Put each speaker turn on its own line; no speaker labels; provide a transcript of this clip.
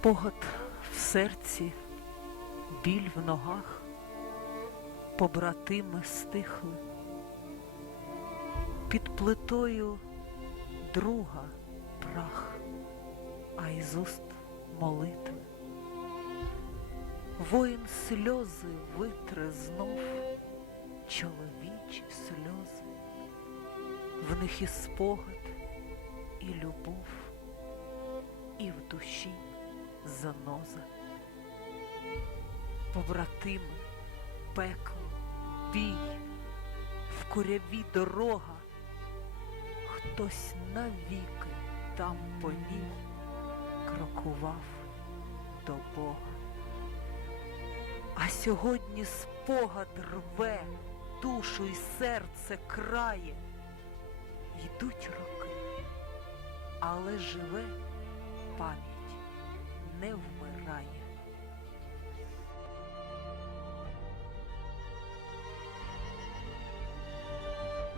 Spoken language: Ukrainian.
Спогад в серці, біль в ногах, побратими стихли. Під плитою друга прах, а із уст молитви. Воїн сльози витре знов, чоловічі сльози, в них і спогад, і любов, і в душі заноза. Побратими, пекло, бій, в куряві дорога, хтось навіки там по ній крокував до Бога. А сьогодні спогад рве, душу і серце крає. Йдуть роки, але живе пам'ять Neu.